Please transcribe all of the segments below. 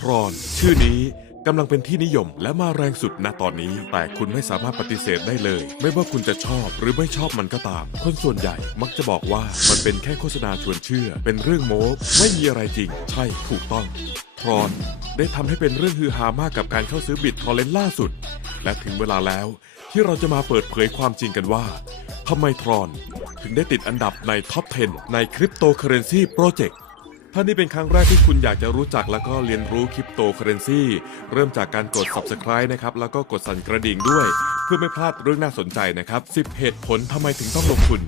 ทรอน ชื่อนี้กำลังเป็นที่นิยมและมาแรงสุดณตอนนี้ แต่คุณไม่สามารถปฏิเสธได้เลย ไม่ว่าคุณจะชอบหรือไม่ชอบมันก็ตาม คนส่วนใหญ่มักจะบอกว่ามันเป็นแค่โฆษณาชวนเชื่อ เป็นเรื่องโม้ไม่มีอะไรจริง ใช่ถูกต้องทรอนได้ทำให้เป็นเรื่องฮือฮามากกับการเข้าซื้อบิตทอร์เรนล่าสุด และถึงเวลาแล้วที่เราจะมาเปิดเผยความจริงกันว่าทำไมทรอน ถึงได้ติดอันดับในท็อป 10 ในคริปโตเคอเรนซีโปรเจกต์ ถ้านี่เป็นครั้งแรกที่คุณอยากจะรู้จักแล้วก็เรียนรู้คริปโตเคอเรนซีเริ่มจากการกด subscribe นะครับ แล้วก็กดสั่นกระดิ่งด้วย เพื่อไม่พลาดเรื่องน่าสนใจนะครับ 10 เหตุผลทำไมถึงต้องลงทุน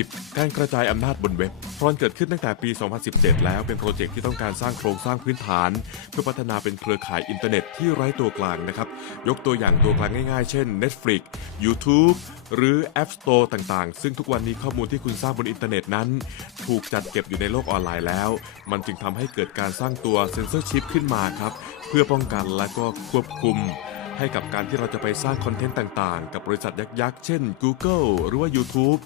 10 การกระจายอำนาจบนเว็บฟรอนเกิดขึ้นตั้งแต่ปี 2017 แล้วเป็นโปรเจกต์ที่ต้องการสร้างโครงสร้างพื้นฐาน เพื่อพัฒนาเป็นเครือข่ายอินเทอร์เน็ตที่ไร้ตัวกลางนะครับ ยกตัวอย่างตัวกลางง่ายๆ เช่น Netflix YouTube หรือ App Store ต่างๆ ซึ่งทุกวันนี้ข้อมูลที่คุณสร้างบนอินเทอร์เน็ตนั้น ถูกจัดเก็บอยู่ในโลกออนไลน์แล้ว มันจึงทำให้เกิดการสร้างตัวเซนเซอร์ชิพขึ้นมาครับ เพื่อป้องกันและก็ควบคุมให้กับการที่เราจะไปสร้างคอนเทนต์ต่างๆ กับบริษัทยักษ์ๆ เช่น Google หรือว่า YouTube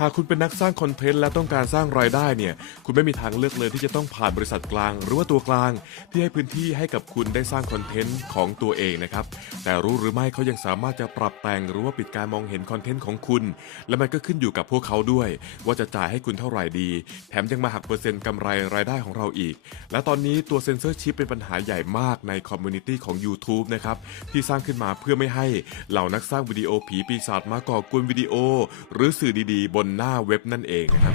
หากคุณเป็นนักสร้างคอนเทนต์และต้องการสร้างรายได้เนี่ย คุณไม่มีทางเลือกเลยที่จะต้องผ่านบริษัทกลาง หรือว่าตัวกลาง ที่ให้พื้นที่ให้กับคุณได้สร้างคอนเทนต์ของตัวเองนะครับ แต่รู้หรือไม่เขายังสามารถจะปรับแต่งหรือว่าปิดการมองเห็นคอนเทนต์ของคุณ และมันก็ขึ้นอยู่กับพวกเขาด้วย ว่าจะจ่ายให้คุณเท่าไหร่ดี แถมยังมาหักเปอร์เซ็นต์กำไรรายได้ของเราอีก และตอนนี้ตัวเซนเซอร์ชิพเป็นปัญหาใหญ่มากในคอมมูนิตี้ของ YouTube นะครับที่สร้างขึ้นมาเพื่อไม่ให้เหล่านักสร้างวิดีโอผีปีศาจมาก่อกวนวิดีโอ หรือสื่อดีๆ บนหน้าเว็บนั่นเองนะครับ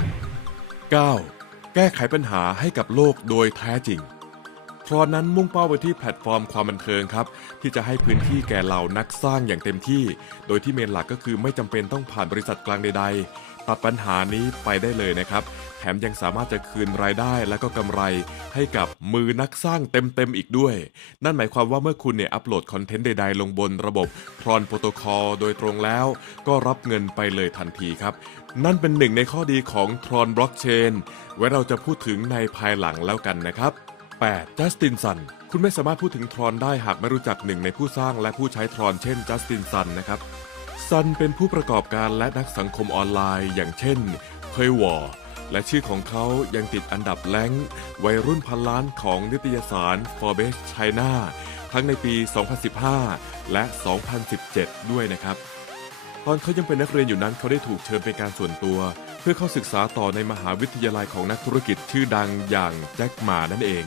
9. แก้ไขปัญหาให้กับโลกโดยแท้จริงพรอนั้นมุ่งเป้าไปที่แพลตฟอร์มความบันเทิงครับ ที่จะให้พื้นที่แก่เหล่านักสร้างอย่างเต็มที่ โดยที่เมนหลักก็คือไม่จำเป็นต้องผ่านบริษัทกลางใดๆ ตัดปัญหานี้ไปได้เลยนะครับ แถมยังสามารถจะคืนรายได้และก็กำไรให้กับมือนักสร้างเต็มๆอีกด้วย นั่นหมายความว่าเมื่อคุณเนี่ยอัปโหลดคอนเทนต์ใดๆ ลงบนระบบทรอนโปรโตคอลโดยตรงแล้ว ก็รับเงินไปเลยทันทีครับ นั่นเป็นหนึ่งในข้อดีของทรอนบล็อกเชนไว้เราจะพูดถึงในภายหลังแล้วกันนะครับ 8. จัสตินซันคุณไม่สามารถพูดถึงทรอนได้หากไม่รู้จักหนึ่งในผู้สร้างและผู้ใช้ทรอนเช่นจัสตินซันนะครับ ซันเป็นผู้ประกอบการและนักสังคมออนไลน์ อย่างเช่นเพยวอและชื่อของเขายังติดอันดับแรงวัยรุ่นพันล้านของนิตยสาร Forbes China ทั้งในปี 2015 และ 2017 ด้วยนะครับ ตอนเขายังเป็นนักเรียนอยู่นั้นเขาได้ถูกเชิญเป็นการส่วนตัว เพื่อเข้าศึกษาต่อในมหาวิทยาลัยของนักธุรกิจชื่อดังอย่างแจ็คหมานั่นเอง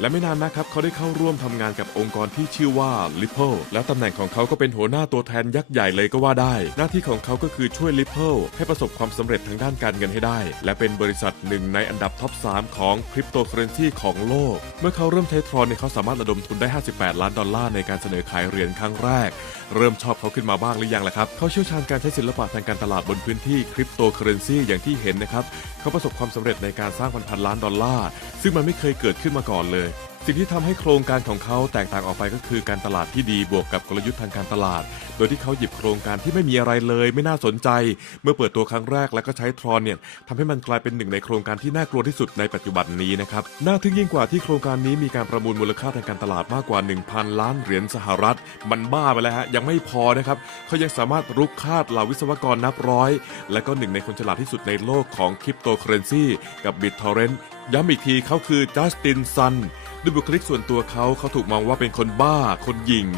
และไม่นานนะครับเขาได้เข้าร่วมทำงานกับองค์กรที่ชื่อว่า Ripple แล้วตำแหน่งของเขาก็เป็นหัวหน้าตัวแทนยักษ์ใหญ่เลยก็ว่าได้ หน้าที่ของเขาก็คือช่วย Ripple ให้ประสบความสำเร็จทางด้านการเงินให้ได้ และเป็นบริษัทหนึ่งในอันดับท็อป 3 ของคริปโตเคอเรนซีของโลก เมื่อเขาเริ่มใช้ทรอนเนี่ยเขาสามารถระดมทุนได้ 58 ล้านดอลลาร์ในการเสนอขายเหรียญครั้งแรก เริ่มชอบเขาขึ้นมาบ้างหรือยังล่ะครับเขาเชี่ยวชาญการใช้ศิลปะทางการตลาดบนพื้นที่คริปโตเคอเรนซีอย่างที่เห็นนะครับเขาประสบความสำเร็จในการสร้างพันพันล้านดอลลาร์ซึ่งมันไม่เคยเกิดขึ้นมาก่อนเลย สิ่งที่ทำให้โครงการของเขาแตกต่างออกไปก็คือการตลาดที่ดีบวกกับกลยุทธ์ทางการตลาด โดยที่เขาหยิบโครงการที่ไม่มีอะไรเลย ไม่น่าสนใจ เมื่อเปิดตัวครั้งแรกแล้วก็ใช้ทรอนเนี่ยทำให้มันกลายเป็นหนึ่งในโครงการที่น่ากลัวที่สุดในปัจจุบันนี้นะครับน่าทึ่งยิ่งกว่าที่โครงการนี้มีการประมูลมูลค่าทางการตลาดมากกว่า 1,000 ล้านเหรียญสหรัฐ มันบ้าไปแล้วฮะยังไม่พอนะครับเขายังสามารถรุกคาดเหล่าวิศวกรนับร้อย และก็หนึ่งในคนฉลาดที่สุดในโลกของคริปโตเคอเรนซีกับ BitTorrent ย้ำอีกทีเขาคือจัสตินซันด้วยบุคลิกส่วนตัวเขาเขาถูกมองว่าเป็นคนบ้า คนหยิง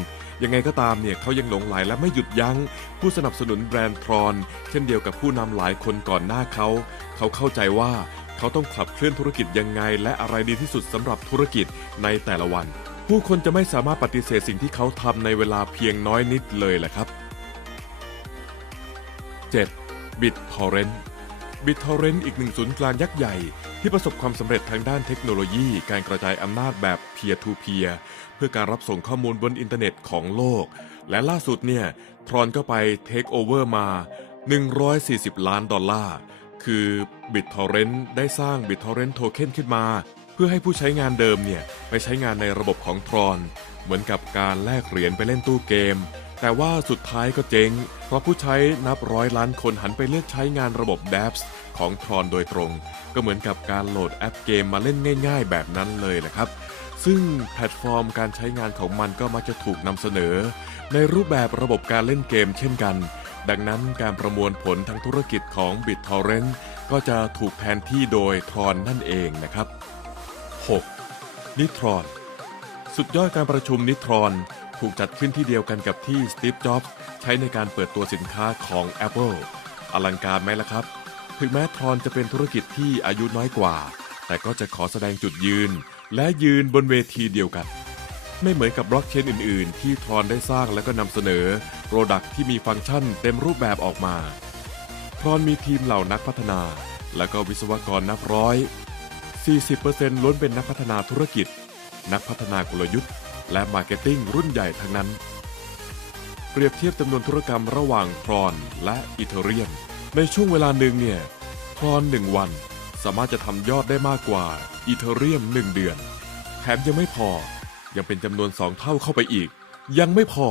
ยังไงก็ตามเนี่ยเขายังหลงไหลและไม่หยุดยัง้ง ผู้สนับสนุนแบรนด์ทรอน เช่นเดียวกับผู้นำหลายคนก่อนหน้าเขา เขาเข้าใจว่าเขาต้องขับเคลื่อนธุรกิจยังไง และอะไรดีที่สุดสำหรับธุรกิจในแต่ละวัน ผู้คนจะไม่สามารถปฏิเสธสิ่งที่เขาทำในเวลาเพียงน้อยนิดเลยแหละครับ 7. BitTorrent BitTorrent อี บิตเทอร์เรนต์อีกหนึ่งศูนย์กลางยักษ์ใหญ่ ที่ประสบความสำเร็จทางด้านเทคโนโลยี การกระจายอำนาจแบบ peer to peer เพื่อการรับส่งข้อมูลบนอินเทอร์เน็ตของโลก และล่าสุดเนี่ยทรอนก็ไปเทคโอเวอร์มา 140 ล้านดอลลาร์ คือ BitTorrent ได้สร้าง BitTorrent Token ขึ้นมา เพื่อให้ผู้ใช้งานเดิมเนี่ยไปใช้งานในระบบของทรอนเหมือนกับการแลกเหรียญไปเล่นตู้เกม แต่ว่าสุดท้ายก็เจ๊ง เพราะผู้ใช้นับร้อยล้านคนหันไปเลือกใช้งานระบบ d a p s ของทรอนโดยตรง ก็เหมือนกับการโหลดแอปเกมมาเล่นง่าย ๆ แบบนั้นเลยแหละครับ ซึ่งแพลตฟอร์มการใช้งานของมันก็มักจะถูกนำเสนอ ในรูปแบบระบบการเล่นเกมเช่นกัน ดังนั้นการประมวลผลทางธุรกิจของ BitTorrent ก็จะถูกแทนที่โดยทรอนนั่นเองนะครับ 6. นิทรอนสุดยอดการประชุมนิทรอน ถูกจัดขึ้นที่เดียวกันกับที่สตีฟจ็อบส์ใช้ในการเปิดตัวสินค้าของ Apple อลังการไหมล่ะครับ ถึงแม้ทรอนจะเป็นธุรกิจที่อายุน้อยกว่า แต่ก็จะขอแสดงจุดยืน และยืนบนเวทีเดียวกัน ไม่เหมือนกับบล็อกเชนอื่น ๆ ที่ทรอนได้สร้างและก็นำเสนอโปรดักที่มีฟังก์ชันเต็มรูปแบบออกมาทรอนมีทีมเหล่านักพัฒนา และก็วิศวกรนับร้อย 40%ล้วนเป็นนักพัฒนาธุรกิจ นักพัฒนากลยุทธ์ และมาร์เก็ตติ้งรุ่นใหญ่ทั้งนั้น เปรียบเทียบจำนวนธุรกรรมระหว่างทรอนและอีเทเรียมในช่วงเวลาหนึ่งเนี่ยทรอนหนึ่งวัน สามารถจะทำยอดได้มากกว่าอีเทเรียมหนึ่งเดือน แถมยังไม่พอ ยังเป็นจำนวนสองเท่าเข้าไปอีก ยังไม่พอ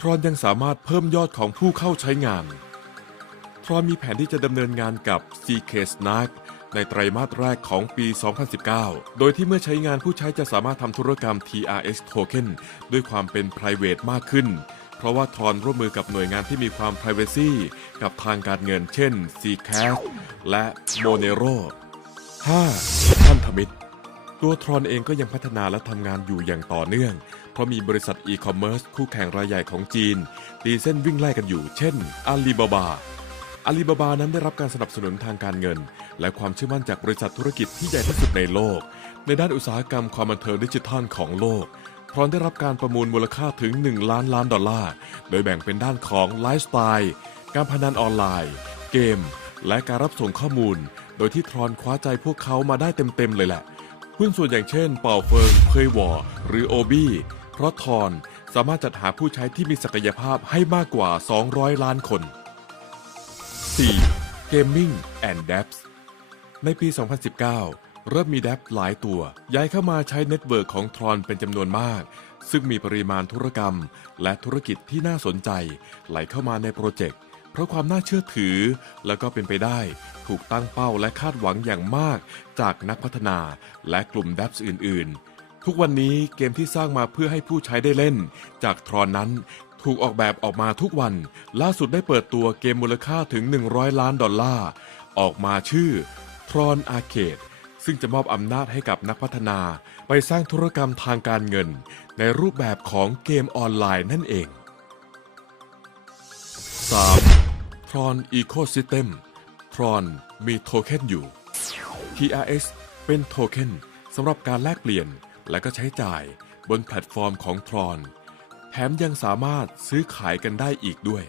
ทรอนยังสามารถเพิ่มยอดของผู้เข้าใช้งานทรอนมีแผนที่จะดำเนินงานกับ CK Snack ในไตรมาสแรกของปี 2019 โดยที่เมื่อใช้งานผู้ใช้จะสามารถทำธุรกรรม TRX Token ด้วยความเป็น private มากขึ้น เพราะว่าทรอนร่วมมือกับหน่วยงานที่มีความ privacy กับทางการเงิน เช่น CCAS และ Monero 5. พันธมิตรตัวทรอนเองก็ยังพัฒนาและทำงานอยู่อย่างต่อเนื่อง เพราะมีบริษัทอีคอมเมิร์ซคู่แข่งรายใหญ่ของจีน ตีเส้นวิ่งไล่กันอยู่ เช่นอาลีบาบาอาลีบาบานั้นได้รับการสนับสนุนทางการเงิน และความเชื่อมั่นจากบริษัทธุรกิจที่ใหญ่ที่สุดในโลก ในด้านอุตสาหกรรมความบันเทิงดิจิทัลของโลกทรอนได้รับการประมูลมูลค่าถึง 1 ล้านล้านดอลลาร์ โดยแบ่งเป็นด้านของไลฟ์สไตล์ การพนันออนไลน์ เกม และการรับส่งข้อมูล โดยที่ทรอนคว้าใจพวกเขามาได้เต็มๆเลยแหละ หุ้นส่วนอย่างเช่น เป่าเฟิงเคยวอหรือโอบี้เพราะทอนสามารถจัดหาผู้ใช้ที่มีศักยภาพให้มากกว่า 200 ล้านคน 4. Gaming and Dapps ในปี 2019 เริ่มมีแดปหลายตัว ย้ายเข้ามาใช้เน็ตเวิร์กของทรอนเป็นจำนวนมาก ซึ่งมีปริมาณธุรกรรม และธุรกิจที่น่าสนใจ ไหลเข้ามาในโปรเจกต์ เพราะความน่าเชื่อถือ และก็เป็นไปได้ ถูกตั้งเป้าและคาดหวังอย่างมาก จากนักพัฒนาและกลุ่มดับอื่น ๆ ทุกวันนี้เกมที่สร้างมาเพื่อให้ผู้ใช้ได้เล่น จากทรอนนั้นถูกออกแบบออกมาทุกวัน ล่าสุดได้เปิดตัวเกมมูลค่าถึง 100 ล้านดอลลาร์ ออกมาชื่อ ทรอนอาเคดซึ่งจะมอบอำนาจให้กับนักพัฒนาไปสร้างธุรกรรมทางการเงิน ในรูปแบบของเกมออนไลน์นั่นเอง 3. ทรอน Ecosystem ทรอนมีโทเค็นอยู่ TRX เป็นโทเค็นสำหรับการแลกเปลี่ยนและก็ใช้จ่ายบนแพลตฟอร์มของทรอน แถมยังสามารถซื้อขายกันได้อีกด้วย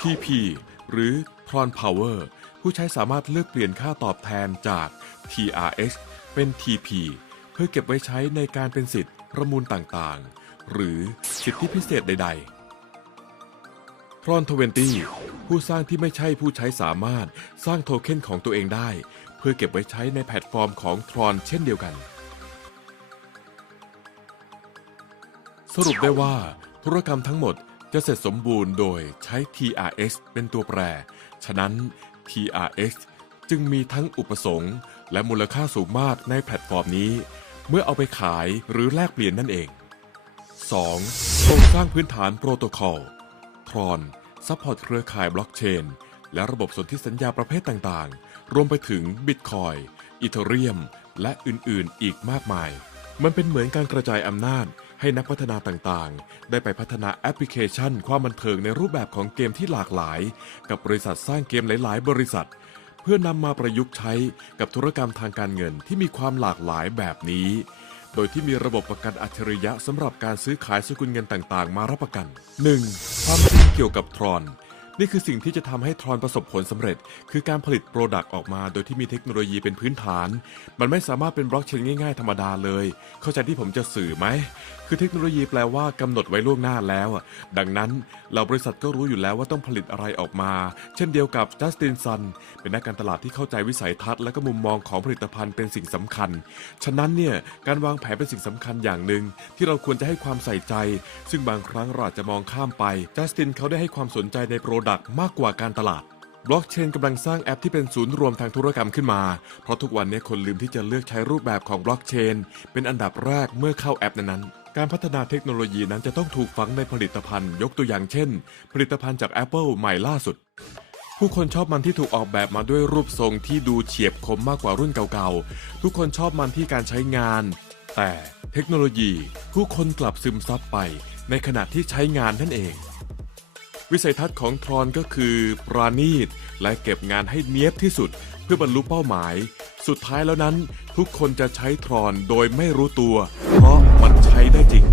TP หรือ Tron Power ผู้ใช้สามารถเลือกเปลี่ยนค่าตอบแทนจาก TRX เป็น TP เพื่อเก็บไว้ใช้ในการเป็นสิทธิ์ประมูลต่างๆ หรือสิทธิพิเศษใดๆ Tron 20ผู้สร้างที่ไม่ใช่ผู้ใช้สามารถสร้างโทเค็นของตัวเองได้ เพื่อเก็บไว้ใช้ในแพลตฟอร์มของ Tron เช่นเดียวกัน สรุปได้ว่าธุรกรรมทั้งหมดจะเสร็จสมบูรณ์โดยใช้ TRX เป็นตัวแปร ฉะนั้น TRX จึงมีทั้งอุปสงค์ และมูลค่าสูงมากในแพลตฟอร์มนี้ เมื่อเอาไปขายหรือแลกเปลี่ยนนั่นเอง 2. โครงสร้างพื้นฐานโปรโตคอลทรอนซัพพอร์ตเครือข่ายบล็อกเชน และระบบสนธิสัญญาประเภทต่างๆ รวมไปถึงบิตคอยอีเทเรียม และอื่นๆ อีกมากมาย มันเป็นเหมือนการกระจายอำนาจ ให้นักพัฒนาต่างๆ ได้ไปพัฒนาแอปพลิเคชัน ความบันเทิงในรูปแบบของเกมที่หลากหลาย กับบริษัทสร้างเกมหลาย ๆ บริษัท เพื่อนำมาประยุกต์ใช้กับธุรกรรมทางการเงินที่มีความหลากหลายแบบนี้ โดยที่มีระบบประกันอัจฉริยะสำหรับการซื้อขายสกุลเงินต่างๆ มารับประกัน 1. ความจริงเกี่ยวกับทรอน นี่คือสิ่งที่จะทำให้ทรอนประสบผลสำเร็จ คือการผลิตโปรดักต์ออกมาโดยที่มีเทคโนโลยีเป็นพื้นฐาน มันไม่สามารถเป็นบล็อกเชนง่ายๆธรรมดาเลย เข้าใจที่ผมจะสื่อไหม คือเทคโนโลยีแปลว่ากำหนดไว้ล่วงหน้าแล้วอะดังนั้นเหล่าบริษัทก็รู้อยู่แล้วว่าต้องผลิตอะไรออกมา เช่นเดียวกับจัสตินซันเป็นนักการตลาดที่เข้าใจวิสัยทัศน์และก็มุมมองของผลิตภัณฑ์เป็นสิ่งสำคัญ ฉะนั้นเนี่ยการวางแผนเป็นสิ่งสำคัญอย่างหนึ่งที่เราควรจะให้ความใส่ใจ ซึ่งบางครั้งเราอาจจะมองข้ามไปจัสตินเขาได้ให้ความสนใจในโปรดักต์มากกว่าการตลาดบล็อกเชนกำลังสร้างแอปที่เป็นศูนย์รวมทางธุรกรรมขึ้นมา เพราะทุกวันนี้คนลืมที่จะเลือกใช้รูปแบบของบล็อกเชน เป็นอันดับแรกเมื่อเข้าแอปนั้นๆ การพัฒนาเทคโนโลยีนั้นจะต้องถูกฝังในผลิตภัณฑ์ ยกตัวอย่างเช่น ผลิตภัณฑ์จาก Apple ใหม่ล่าสุด ผู้คนชอบมันที่ถูกออกแบบมาด้วยรูปทรงที่ดูเฉียบคมมากกว่ารุ่นเก่าๆ ทุกคนชอบมันที่การใช้งาน แต่เทคโนโลยี ผู้คนกลับซึมซับไป ในขณะที่ใช้งานนั่นเอง วิสัยทัศน์ของทรอนก็คือปราณีตและเก็บงานให้เนียบที่สุดเพื่อบรรลุเป้าหมาย สุดท้ายแล้วนั้นทุกคนจะใช้ทรอนโดยไม่รู้ตัว เพราะมันใช้ได้จริง